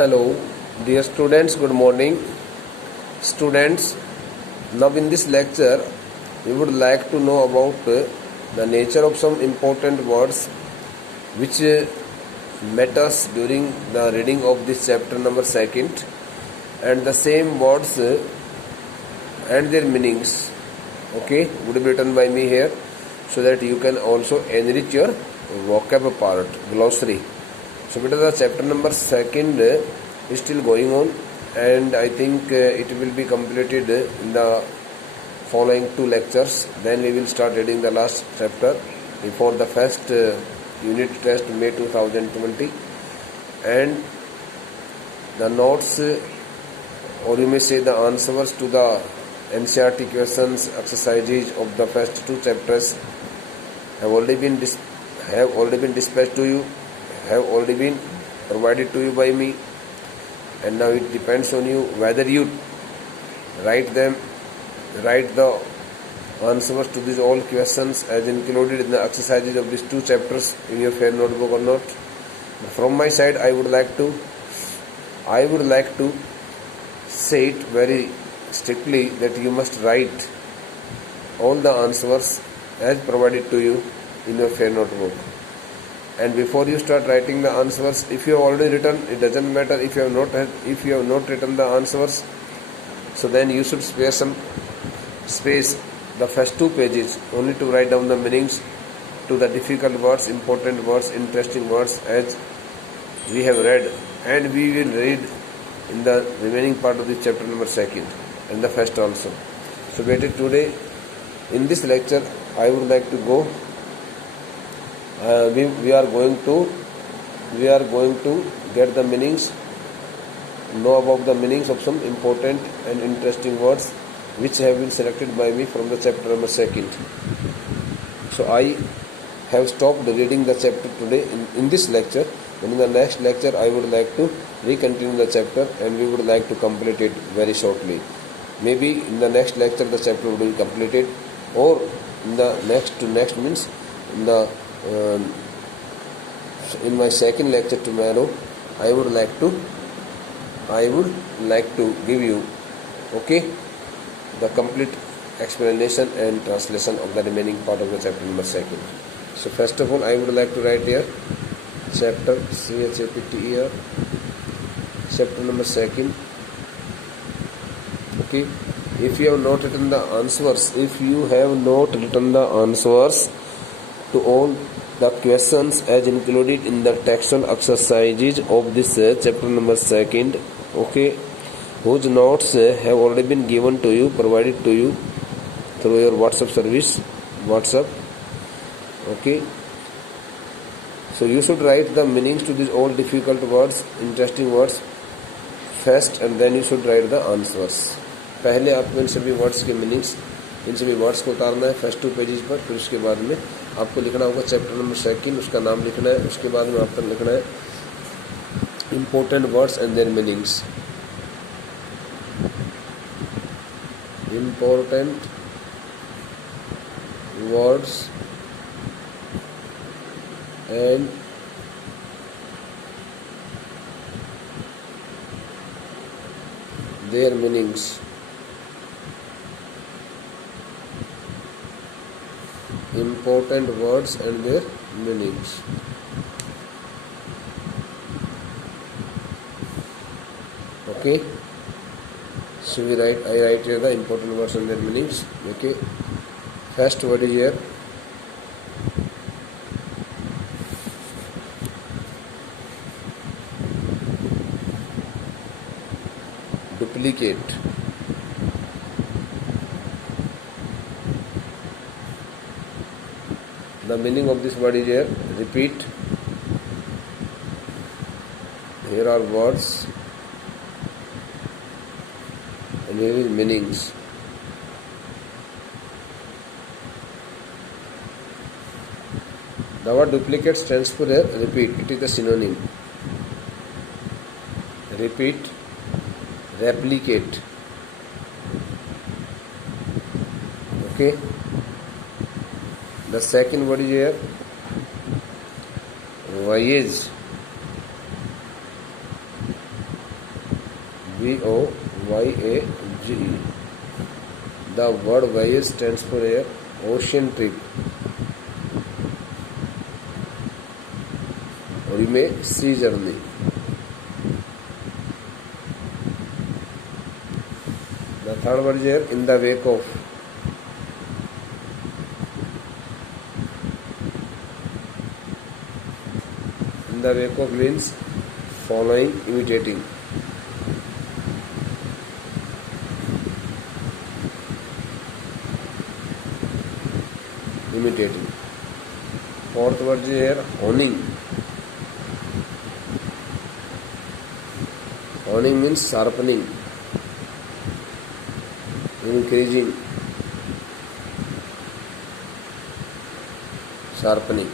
Hello, dear students, good morning. Students, now in this lecture, we would like to know about the nature of some important words which met us during the reading of this chapter number 2nd, and the same words and their meanings, okay, would be written by me here so that you can also enrich your vocab part, glossary. So the chapter number 2nd is still going on, and I think it will be completed in the following 2 lectures. Then we will start reading the last chapter before the first unit test May 2020, and the notes or you may say the answers to the NCERT questions exercises of the first 2 chapters have already been dispatched to you, have already been provided to you by me, and now it depends on you whether you write the answers to these all questions as included in the exercises of these 2 chapters in your fair notebook or not. From my side, I would like to say it very strictly that you must write all the answers as provided to you in your fair notebook. And before you start writing the answers, if you have already written, it doesn't matter. If you have not written the answers, so then you should spare some space, the first 2 pages, only to write down the meanings to the difficult words, important words, interesting words as we have read, and we will read in the remaining part of this chapter number 2nd and the first also. So today in this lecture I would like to go. We are going to get the meanings, know about the meanings of some important and interesting words which have been selected by me from the chapter number 2nd. So I have stopped reading the chapter today in this lecture, and in the next lecture I would like to recontinue the chapter, and we would like to complete it very shortly. Maybe in the next lecture the chapter will be completed, or in the next means in my second lecture tomorrow I would like to give you the complete explanation and translation of the remaining part of the chapter number 2nd. So first of all I would like to write here chapter CHAPTER, chapter number 2nd. Okay, if you have not written the answers to all the questions as included in the textual exercises of this chapter number 2nd, okay, whose notes have already been given to you, provided to you through your WhatsApp service, okay. So you should write the meanings to these all difficult words, interesting words first, and then you should write the answers. पहले आपको इन सभी words के meanings, इन सभी words को उतारना है first 2 pages पर, फिर उसके बाद में आपको लिखना होगा चैप्टर नंबर 2nd, उसका नाम लिखना है, उसके बाद में आपको लिखना है important words and there meanings, important words and their meanings. Important words and their meanings. Okay. So I write here the important words and their meanings. Okay. First word is here duplicate. The meaning of this word is here repeat. Here are words and here is meanings. The word duplicate stands for here repeat. It is the synonym. Repeat, replicate. Okay. The second word is here voyage. VOYAGE. The word voyage stands for a ocean trip, or you may sea journey. The third word is here, in the wake of. In the wake of means following, imitating. Imitating. Fourth word is here, honing. Honing means sharpening, increasing, sharpening.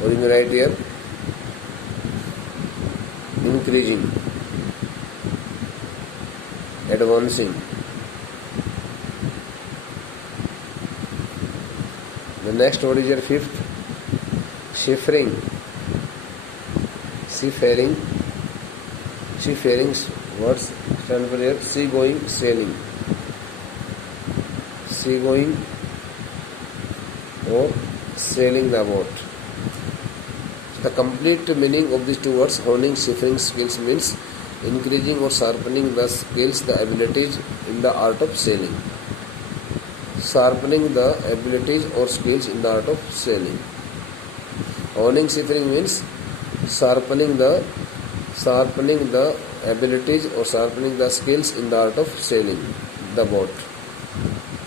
What do you write here? Increasing, advancing. The next word is your fifth, seafaring. Seafaring. Seafaring's words stand for here, sea-going, sailing. Sea-going or sailing the boat. The complete meaning of these two words, honing, seafaring skills, means increasing or sharpening the skills, the abilities in the art of sailing. Sharpening the abilities or skills in the art of sailing. Honing, seafaring means sharpening the abilities or sharpening the skills in the art of sailing the boat.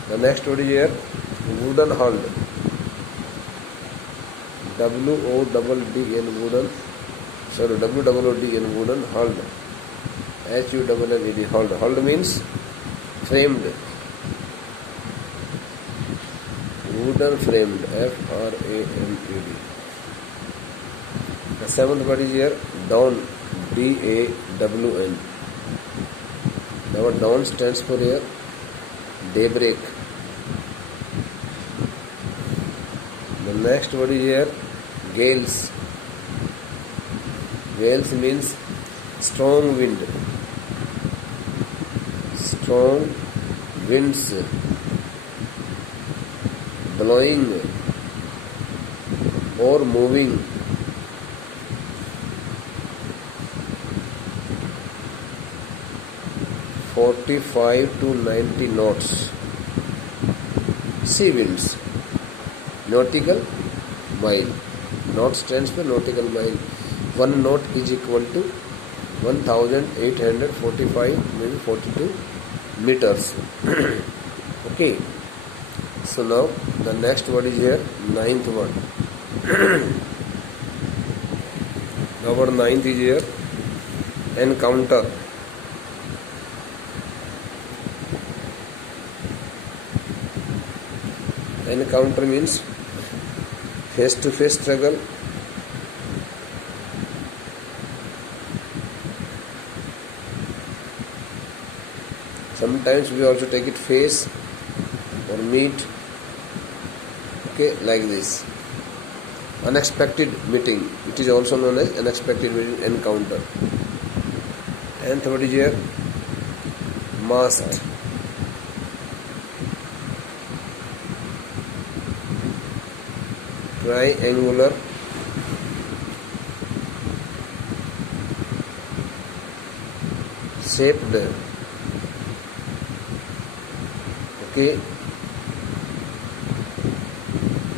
The next word is here, wooden hull. WOOD in wooden, WOOD in wooden, hull. HULLED, hulled. Hulled means framed. Wooden framed, FRAMED. The seventh word is here, dawn, DAWN. The word dawn stands for here, daybreak. The next word is here, gales. Gales means strong wind. Strong winds blowing or moving. (45 to 90 knots). Sea winds. Nautical mile. Knot stands for nautical mile. 1 knot is equal to 1845, maybe 42 meters. Okay. So now the next word is here, ninth word. The word ninth is here, encounter. Encounter means face-to-face struggle. Sometimes we also take it face or meet. Okay, like this. Unexpected meeting. It is also known as unexpected meeting, encounter. And what is here? Mast. Triangular shaped. Okay,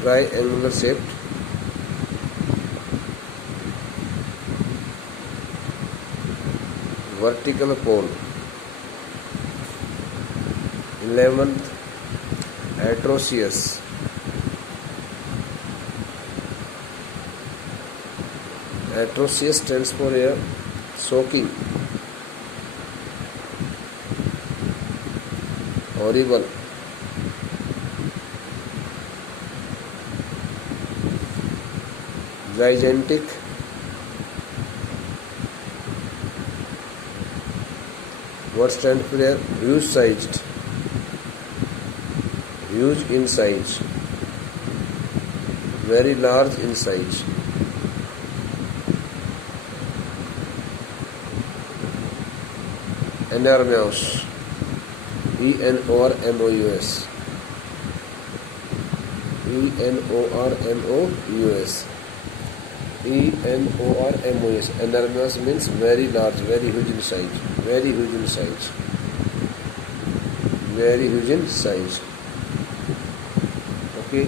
triangular shaped. Vertical pole. 11th, atrocious. Atrocious stands for here, shocking, horrible. Gigantic. What stands for here? Huge sized. Huge in size. Very large in size. enormous, enormous, enormous, enormous. Enormous means very large, very huge in size, very huge in size, very huge in size. Okay.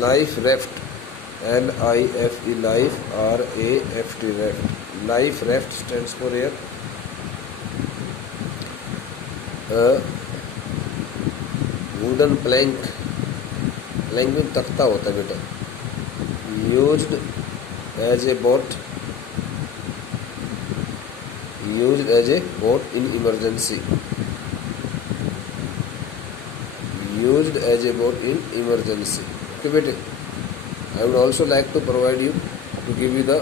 Life raft, L-I-F-E, life, R-A-F-T, raft. Life raft stands for here wooden plank, plank में तख्ता होता है बेटा, used as a boat, used as a boat in emergency, used as a boat in emergency. Okay बेटे, I would also like to provide you to give you the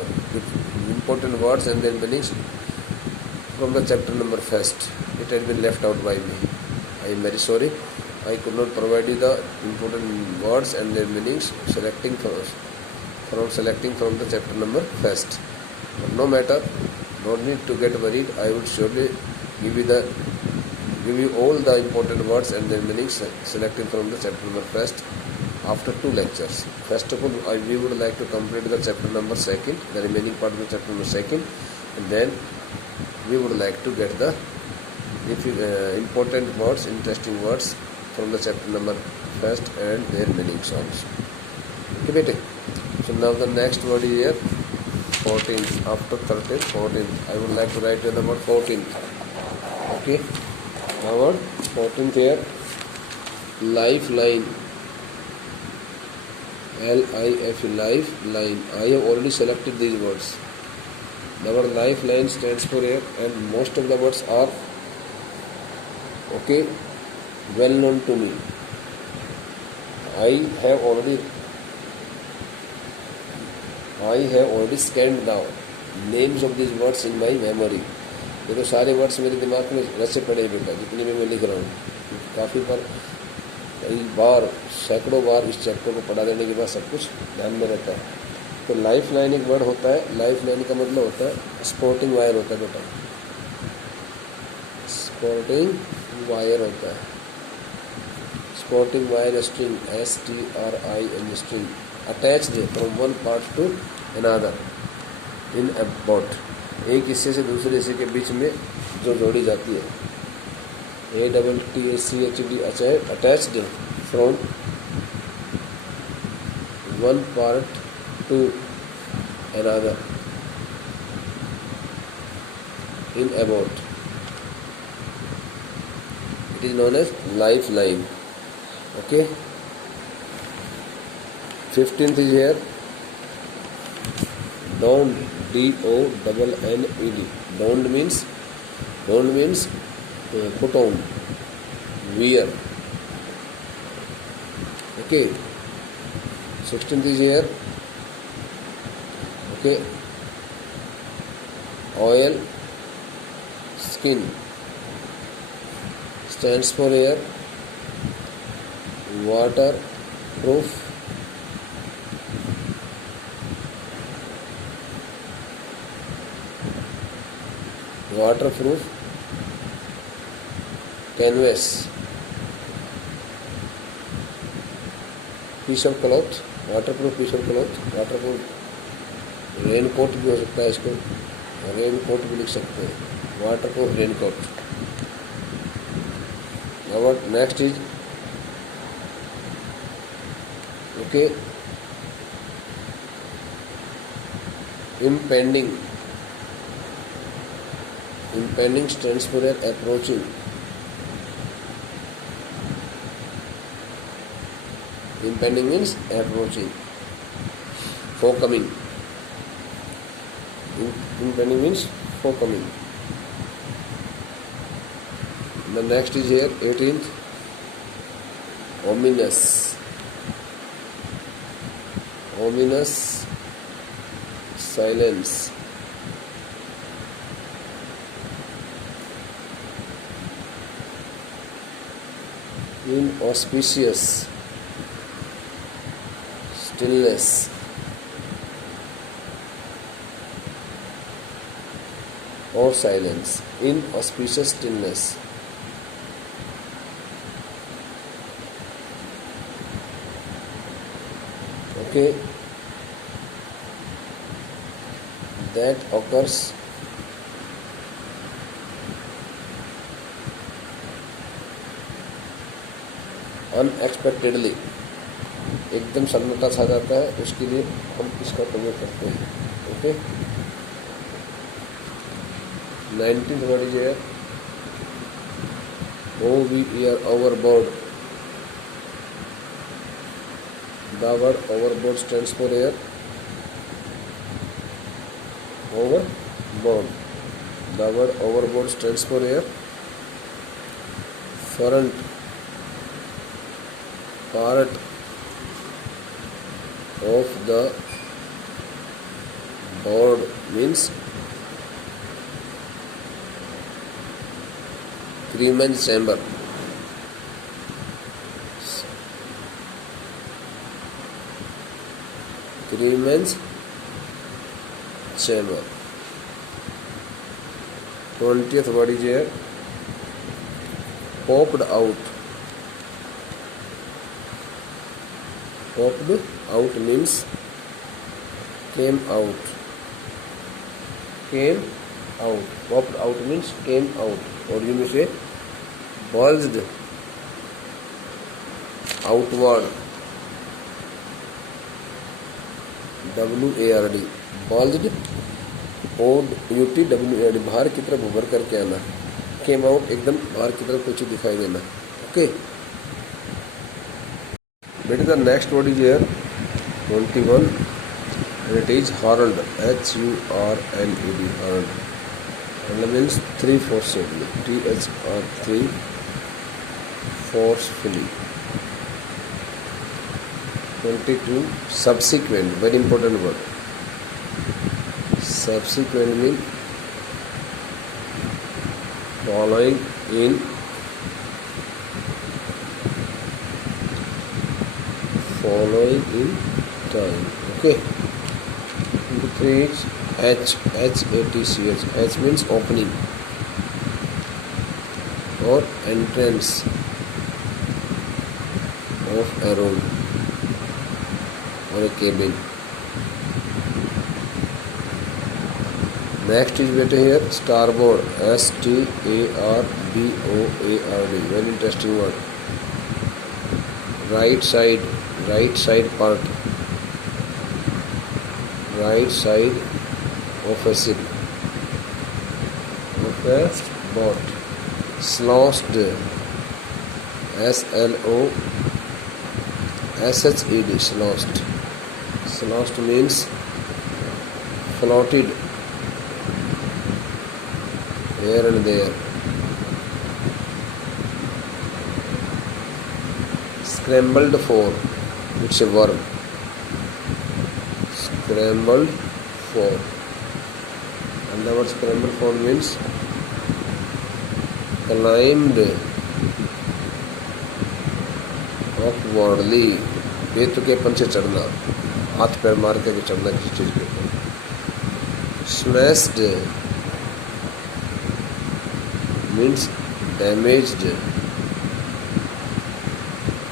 important words and their meanings from the chapter number first. It had been left out by me. I am very sorry. I could not provide you the important words and their meanings selecting from the chapter number first. But no matter, don't need to get worried. I would surely give you all the important words and their meanings selecting from the chapter number first after 2 lectures. First of all, we would like to complete the chapter number second, the remaining part of the chapter number second, and then we would like to get the important words, interesting words from the chapter number first and their meanings also. Okay, bete. So now the next word is here 14th. After 13th, 14th. I would like to write the word 14th. Okay. Now word 14th here, lifeline. L-I-F, lifeline. I have already selected these words. The word lifeline stands for here, and most of the words are okay, well known to me. I have already scanned the names of these words in my memory. ये तो सारे words मेरे दिमाग में रचे पड़े हैं बेटा, जितनी मैं लिख रहा हूँ. काफ़ी बार, कई बार, सैकड़ों बार इस चैप्टर को पढ़ा देने के बाद सब कुछ ध्यान में रहता है. तो लाइफ लाइन एक वर्ड होता है. लाइफ लाइन का मतलब होता है स्पोर्टिंग वायर होता है बेटा, स्पोर्टिंग वायर होता है. Sporting wire string, STRING, string, attached from one part two another in a boat. एक हिस्से से दूसरे हिस्से के बीच में जो जोड़ी जाती है. ATTACHD, attached from one part two another in a boat. It is known as lifeline. Okay. 15th is here, donned, D-O-N-N-E-D. Donned means put on, wear. Okay. 16th is here. Okay. Oil, skin. Stands for here waterproof, canvas, piece of cloth, waterproof piece of cloth, waterproof raincoat भी हो सकता है, इसको raincoat भी लिख सकते हैं, waterproof raincoat. Our next is okay, impending. Impending stands for approaching. Impending means approaching, forthcoming. Impending means forthcoming. The next is here 18th, ominous. Ominous, silence. Inauspicious, stillness. or silence, in auspicious stillness. Okay, that occurs unexpectedly, एकदम सन्नाटा छा जाता है, उसके लिए हम इसका प्रयोग करते हैं. Okay, 19th word is here. Oh we are overboard. The word overboard stands for air. Overboard. The word overboard stands for air. Front part of the board means crewman's chamber. Crewman's chamber. 20th word is here. Popped out. Popped out means came out. Came out. Popped out means came out. Or you may say bulged outward. WARD. Bulged. OUTWARD. बाहर की तरफ उभर करके आना. Came out एकदम बाहर की तरफ कुछ दिखाई देना. Okay. But the next word is here, 21, and it is hurled. HURLED. Hurled. Hurled means three forcibly. THR3 forcefully. 22, subsequent. Very important word. Subsequent means following in. Following in time. Okay. 23 is HATCH. H means opening or entrance of a room or a cabin. Next is better here, starboard. STARBOARD. Very interesting word. Right side part. Right side of a ship, of a boat. Sloshed. SLOSHED. Sloshed. Sloshed means floated here and there. Scrambled for. It's a verb. Scrambled for. And the word scrambled for means climbed upwardly. बेतुकेपन से चढ़ना, हाथ पैर मार के चढ़ना किसी चीज के ऊपर. Smashed means damaged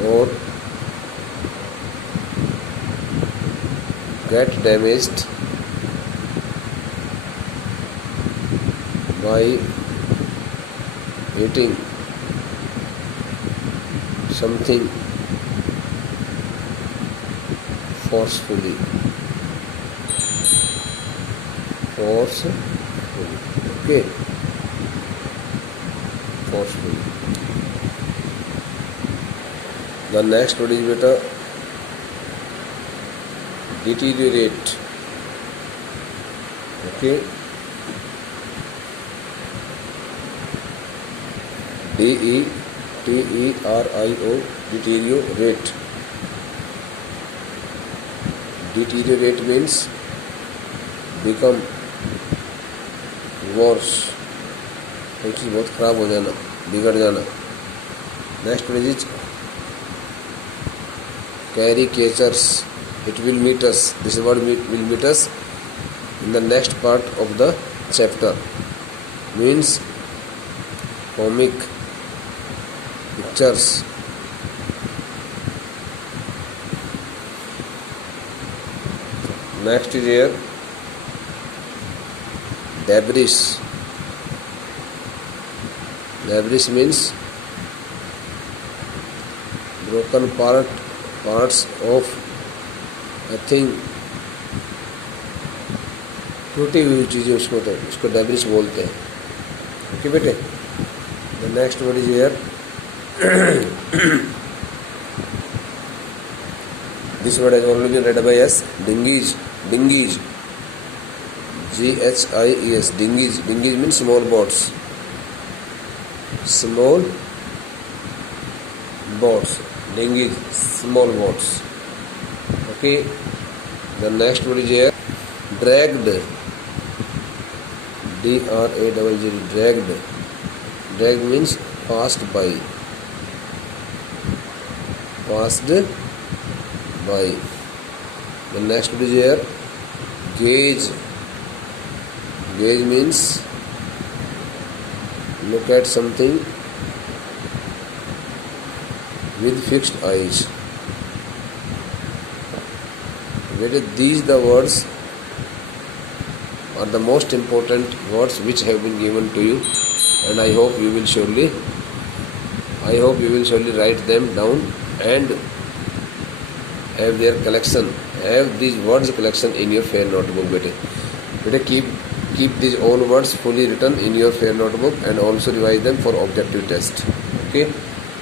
or get damaged by hitting something forcefully. Okay. Forcefully. The next word is better. Deteriorate. Okay. DETERIO. Deteriorate. Deteriorate means become worse. कोई चीज़ बहुत खराब हो जाना, बिगड़ जाना. Next word is caricatures. It will meet us. This word will meet us in the next part of the chapter. means comic pictures. Next is here debris. Debris means broken parts of a thing. टूटी हुई चीज़ें उसको debris बोलते हैं. Okay बेटे. The next word is here. This word has already been read by us. Dinghies. Dinghies. GHIES. Dinghies. Dinghies means small boats. Small boats. Dinghies. Small boats. Okay. The next word is here. Dragged. DRAGG. Dragged. Dragged means passed by. Passed by. The next word is here. Gaze. Gaze means look at something with fixed eyes. These the words are the most important words which have been given to you, and I hope you will surely write them down and have their collection. Have these words collection in your fair notebook. Bete keep these all words fully written in your fair notebook and also revise them for objective test. Okay,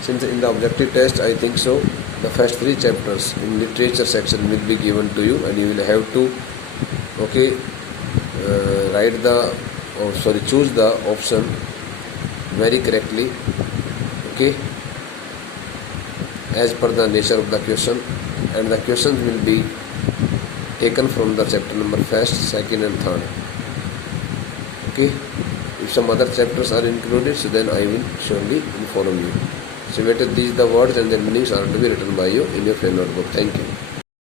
since in the objective test I think so the first 3 chapters in literature section will be given to you, and you will have to choose the option very correctly, okay, as per the nature of the question, and the questions will be taken from the chapter number 1st, 2nd and 3rd. Okay, if some other chapters are included, so then I will surely inform you. So these the words and their meanings are to be written by you in your fair notebook. Thank you.